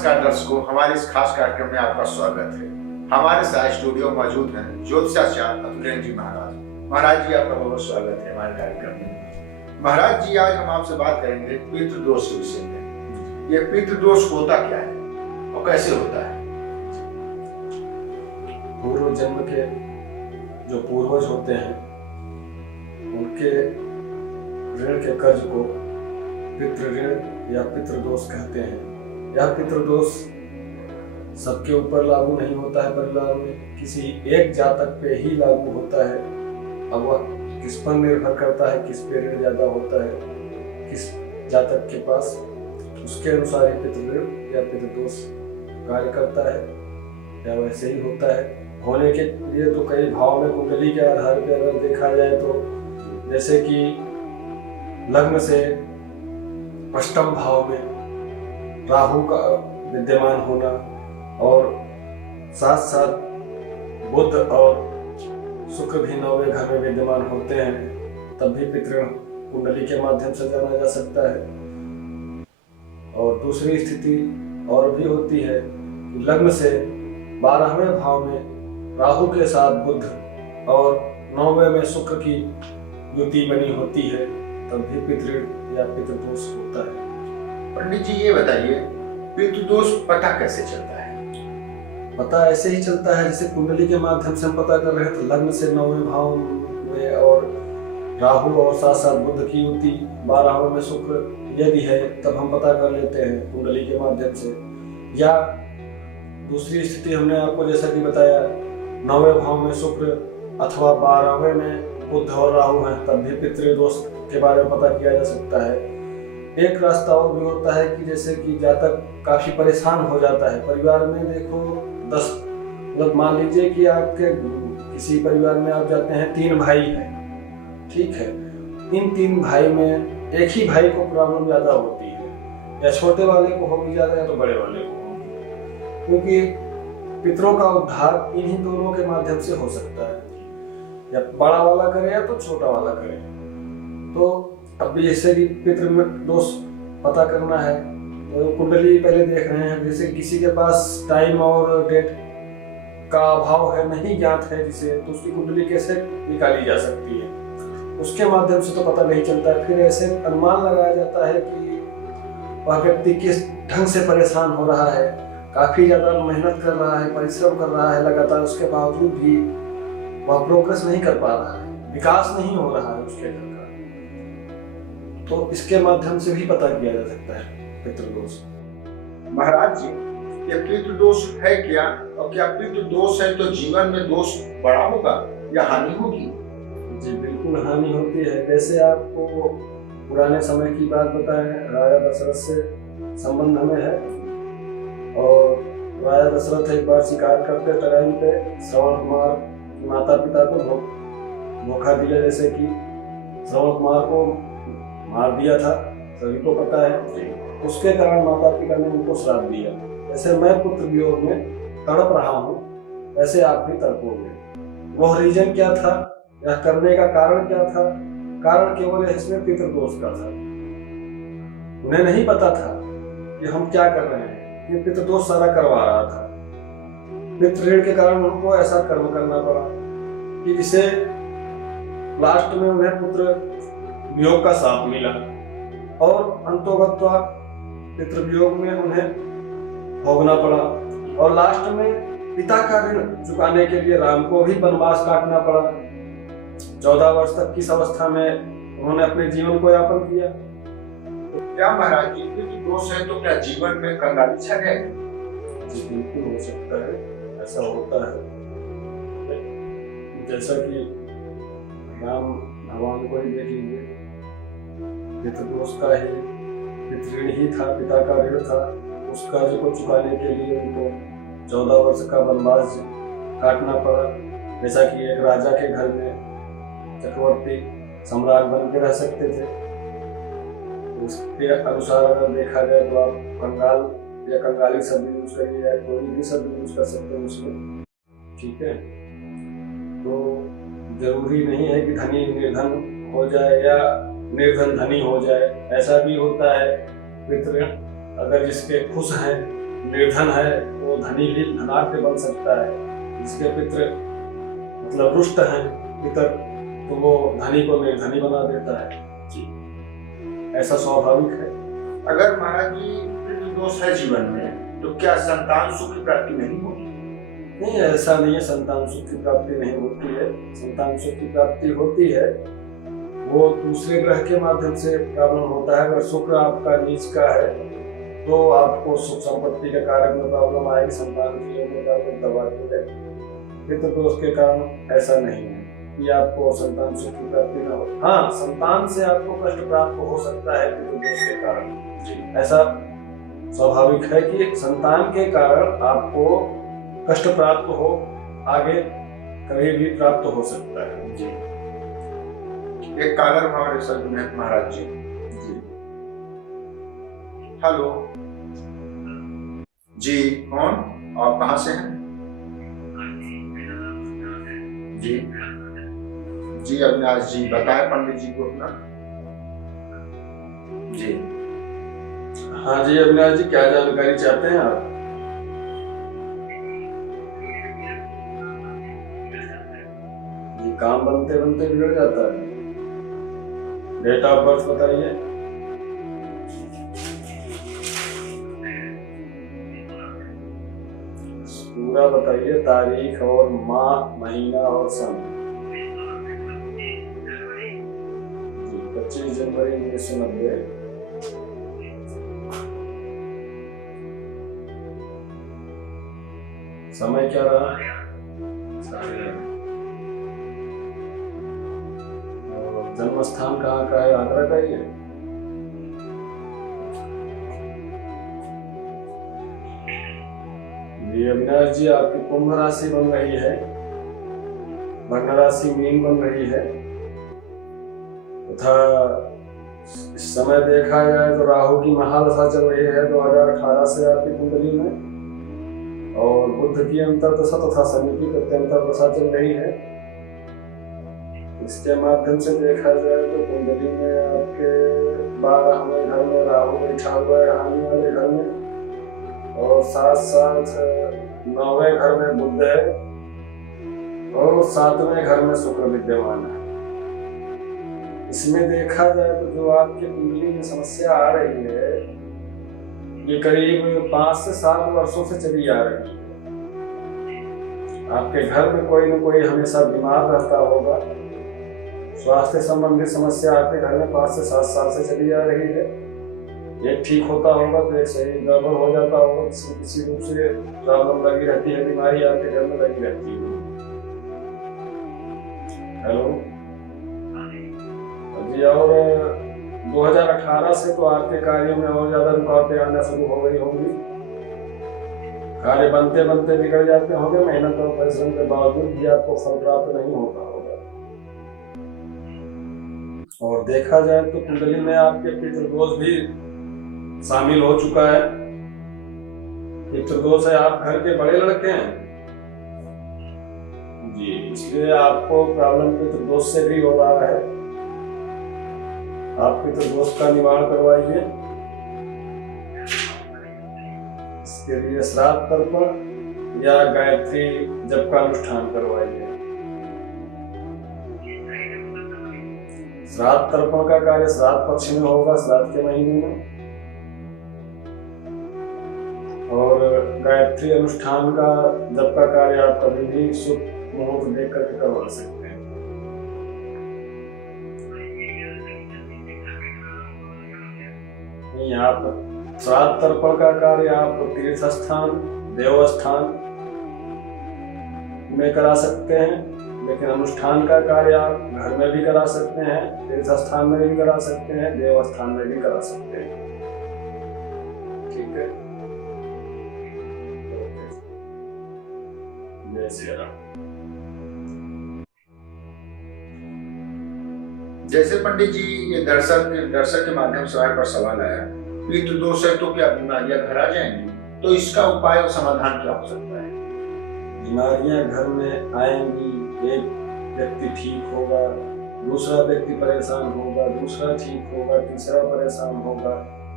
नमस्कार दर्शकों, हमारे इस खास कार्यक्रम में आपका स्वागत है। हमारे साथ स्टूडियो मौजूद हैं ज्योतिषाचार्य अतुलेन्द्र जी महाराज। महाराज जी, आपका बहुत स्वागत है हमारे कार्यक्रम में। महाराज जी, आज हम आपसे बात करेंगे पितृदोष के विषय में। ये पितृदोष होता क्या है और कैसे होता है? पूर्व जन्म के जो पूर्वज होते हैं उनके ऋण के कर्ज को पितृ ऋण या पितृदोष कहते हैं। यह पितृदोष सबके ऊपर लागू नहीं होता है, परिवार में किसी एक जातक पे ही लागू होता है। अब वह किस पर निर्भर करता है, किस पे ऋण ज्यादा होता है, किस जातक के पास, उसके अनुसार ही पितृ ऋण या पितृदोष कार्य करता है या वैसे ही होता है। होने के लिए तो कई भाव में कुंडली के आधार पर अगर देखा जाए तो जैसे कि लग्न से अष्टम भाव में राहु का विद्यमान होना और साथ साथ बुध और शुक्र भी 9वें घर में विद्यमान होते हैं, तब भी पितृ कुंडली के माध्यम से जाना जा सकता है। और दूसरी स्थिति और भी होती है कि लग्न से 12वें भाव में राहु के साथ बुध और 9वें में शुक्र की युति बनी होती है, तब भी पितृ या पितृदोष होता है। पंडित जी, ये बताइए, पितृदोष पता कैसे चलता है? पता ऐसे ही चलता है जैसे कुंडली के माध्यम से हम पता कर रहे हैं। तो लग्न से 9वें भाव में और राहु और साथ साथ बुध की युति 12वें में शुक्र यदि है, तब हम पता कर लेते हैं कुंडली के माध्यम से। या दूसरी स्थिति हमने आपको जैसा कि बताया, 9वें भाव में शुक्र अथवा 12वें में बुध और राहु हैं, तब भी पितृदोष के बारे में पता किया जा सकता है। एक रास्ता और भी होता है कि जैसे कि जातक काफी परेशान हो जाता है परिवार में। देखो 10 मतलब मान लीजिए कि आपके किसी परिवार में आप जाते हैं, 3 भाई हैं, ठीक है। इन 3 भाई में एक ही भाई को प्रॉब्लम ज्यादा होती है, या छोटे वाले को होगी ज्यादा या तो बड़े वाले को होगी, क्योंकि पितरों का उद्धार इन्हीं दोनों के माध्यम से हो सकता है, या बड़ा वाला करे या तो छोटा वाला करे। तो अब जैसे कि पितृ में दोष पता करना है तो कुंडली पहले देख रहे हैं। जैसे किसी के पास टाइम और डेट का अभाव है, नहीं ज्ञात है जिसे, तो उसकी कुंडली कैसे निकाली जा सकती है? उसके माध्यम से तो पता नहीं चलता है। फिर ऐसे अनुमान लगाया जाता है कि वह व्यक्ति किस ढंग से परेशान हो रहा है, काफी ज्यादा मेहनत कर रहा है, परिश्रम कर रहा है लगातार, उसके बावजूद भी वह प्रोग्रेस नहीं कर पा रहा है, विकास नहीं हो रहा है उसके घर का। तो इसके माध्यम से भी पता किया जा सकता है पितृदोष। महाराज जी, ये पितृदोष है क्या, और क्या पितृदोष है तो जीवन में दोष बड़ा होगा या हानि होगी? जी बिल्कुल हानि होती है। जैसे आपको पुराने समय की बात बताएं, राजा दशरथ से संबंध हमें है। और राजा दशरथ एक बार शिकार करते टाइम पे श्रवण कुमार माता पिता को धोखा दिया, जैसे कि श्रवण कुमार को मार दिया था, सभी को पता है। उसके कारण माता पिता ने उनको श्राप दिया, जैसे मैं पुत्र वियोग में तड़प रहा हूँ वैसे आप भी तड़पोगे। वो रीजन क्या था, यह करने का कारण क्या था? कारण केवल इसमें पितृदोष का था। उन्हें नहीं पता था कि हम क्या कर रहे हैं, ये पितृदोष सारा करवा रहा था। पितृ के कारण उनको ऐसा कर्म करना पड़ा कि जिसे लास्ट में उन्हें पुत्र वियोग का शाप मिला, और अंतोगत्वा पितृवियोग में उन्हें भोगना पड़ा। और लास्ट में पिता का ऋण चुकाने के लिए राम को भी वनवास काटना पड़ा। 14 वर्ष तक किस अवस्था में उन्होंने अपने जीवन को यापन किया। तो क्या महाराज जी, पितृदोष है तो क्या जीवन में कंगाली छा जाएगी? जी बिल्कुल हो सकता है, ऐसा होता है। जैसा कि राम भगवान को ही देख लीजिए, पितृदोष का ही पितृ ही था, पिता का ऋण था। उस कर्ज को चुकाने के लिए उनको 14 वर्ष का वनवास काटना पड़ा। जैसा कि एक राजा के घर में चक्रवर्ती सम्राट बन के रह सकते थे, उसके अनुसार अगर देखा जाए तो आप कंगाल या कंगाली शब्द यूज करिए या कोई भी शब्द यूज कर सकते हैं उसमें, ठीक है। तो जरूरी नहीं है कि धनी निर्धन हो जाए या निर्धन धनी हो जाए, ऐसा भी होता है। पितृ अगर जिसके खुश हैं निर्धन है वो धनी भी धनाढ्य बन सकता है, जिसके पितृ मतलब रुष्ट हैं पितर, तो वो धनी को निर्धनी बना देता है जी, ऐसा स्वाभाविक है। अगर महाराज जी पितृदोष है जीवन में तो क्या संतान सुख की प्राप्ति नहीं होगी? नहीं, ऐसा नहीं है, संतान सुख की प्राप्ति नहीं होती है। संतान सुख की प्राप्ति होती है, वो दूसरे ग्रह के माध्यम से प्रॉब्लम होता है। अगर शुक्र आपका नीच का है तो आपको सुख संपत्ति के कारक में प्रॉब्लम आएगी, संतान की योग्यता को दबाती है। पितृदोष के कारण ऐसा नहीं है कि आपको संतान सुख की प्राप्ति न हो। हाँ, संतान से आपको कष्ट प्राप्त हो सकता है पितृदोष के कारण जी, ऐसा स्वाभाविक है कि संतान के कारण आपको कष्ट प्राप्त हो, आगे कभी भी प्राप्त हो सकता है जी। एक कॉलर हमारे सर में महाराज जी। हेलो जी, कौन? आप कहाँ से हैं? जी जी, अविनाश जी, बताएं पंडित जी को अपना। जी हाँ जी अविनाश जी, क्या जानकारी चाहते हैं आप? ये काम बनते बनते बिगड़ जाता है। डेट ऑफ बर्थ बताइए। पूरा बताइए, तारीख और माह, महीना और सन। 25 जनवरी 1990। समय क्या रहा? जन्म स्थान कहाँ का है? आगरा का ही है। जी अविनाश जी, आपकी कुंभ राशि बन रही है, लग्न राशि मीन बन रही है तथा इस समय देखा जाए तो राहु की महादशा चल रही है 2018 से आपकी कुंडली में, और बुध की अंतर्दशा तथा शनि की प्रत्यंतर दशा चल रही है। इसके माध्यम से देखा जाए तो कुंडली में आपके 12वें घर में राहु बैठा हुआ है, हानि वाले घर में, और साथ साथ 9वें घर में बुध है और 7वें घर में शुक्र विद्यमान है। इसमें देखा जाए तो जो आपकी कुंडली में समस्या आ रही है ये करीब 5 से 7 वर्षों से चली आ रही है। आपके घर में कोई न कोई हमेशा बीमार रहता होगा, स्वास्थ्य संबंधी समस्या आपके घर में 5 से 7 साल से चली आ रही है। एक ठीक होता होगा तो एक सही गड़बड़ हो जाता होगा, किसी रूप से प्रॉब्लम लगी रहती है, बीमारी आपके घर में लगी रहती है। हेलो जी, और 2018 से तो आपके कार्यों में और ज्यादा रुकावटें आना शुरू हो गई होंगी। कार्य बनते बनते बिगड़ जाते होंगे, मेहनत और परिश्रम के बावजूद भी आपको फल प्राप्त नहीं होता होगा। और देखा जाए तो कुंडली में आपके पितृदोष भी शामिल हो चुका है। पितृदोष है, आप घर के बड़े लड़के हैं जी, इसलिए आपको प्रॉब्लम पितृदोष से भी हो रहा है। आप पितृदोष का निवारण करवाइए। इसके लिए श्राद्ध तर्पण या गायत्री जप का अनुष्ठान करवाइए। श्राद्ध तर्पण का कार्य श्राद्ध पक्ष में होगा, श्राद्ध के महीने में, और गायत्री अनुष्ठान का जप का कार्य आप कभी भी शुभ मुहूर्त देख करके करवा सकते हैं। नहीं, आप श्राद्ध तर्पण का कार्य आप तीर्थ स्थान, देवस्थान में करा सकते हैं, लेकिन अनुष्ठान का कार्य आप घर में भी करा सकते हैं, तीर्थ स्थान में भी करा सकते हैं, देवस्थान में भी करा सकते हैं। ठीक है, जय श्री राम। जैसे पंडित जी ये दर्शक के माध्यम से हमारे पर सवाल आया, पितृदोष है तो क्या बीमारियां घर आ जाएंगी, तो इसका उपाय और समाधान क्या हो सकता है? बीमारियां घर में आएंगी, एक व्यक्ति ठीक होगा, दूसरा व्यक्ति परेशान होगा, दूसरा ठीक होगा, तीसरा परेशान होगा,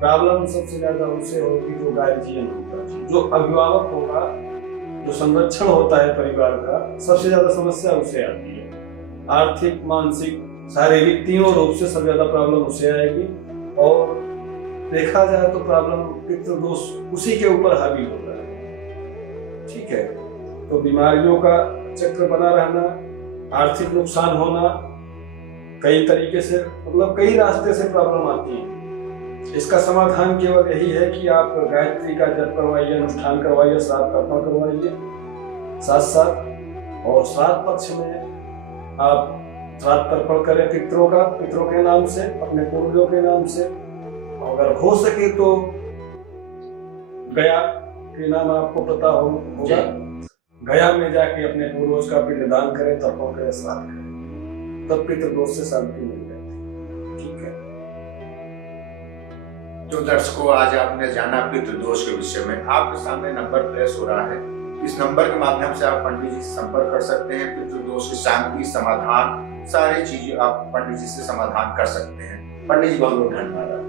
प्रॉब्लम सबसे ज्यादा उसे होगी जो गार्जियन होगा, जो अभिभावक होगा, जो संरक्षण होता है परिवार का, सबसे ज्यादा समस्या उसे आती है। आर्थिक, मानसिक, शारीरिक तीनों रूप से सबसे ज्यादा प्रॉब्लम उसे आएगी। और देखा जाए तो प्रॉब्लम पितृदोष उसी के ऊपर हावी होता है। ठीक है, तो बीमारियों का चक्र बना रहना, आर्थिक नुकसान होना, कई तरीके से मतलब कई रास्ते से प्रॉब्लम आती है। इसका समाधान केवल यही है कि आप गायत्री का जप करवाइए, अनुष्ठान करवाइए, श्राद्ध तर्पण करवाइए साथ साथ। और श्राद्ध पक्ष में आप श्राद्ध तर्पण करें पितरों के नाम से, अपने पूर्वजों के नाम से। अगर हो सके तो गया के नाम आपको पता होगा, गया में जाके अपने पूर्वज का पिंडदान करें, तर्पण करें, श्राद्ध करें, तब पितृदोष से शांति मिल जाती है। ठीक है, तो दर्शकों, आज आपने जाना पितृदोष के विषय में। आपके सामने नंबर फ्लैश हो रहा है, इस नंबर के माध्यम से आप पंडित जी से संपर्क कर सकते हैं। पितृदोष की शांति, समाधान, सारी चीजें आप पंडित जी से समाधान कर सकते हैं। पंडित जी बहुत बहुत धन्यवाद।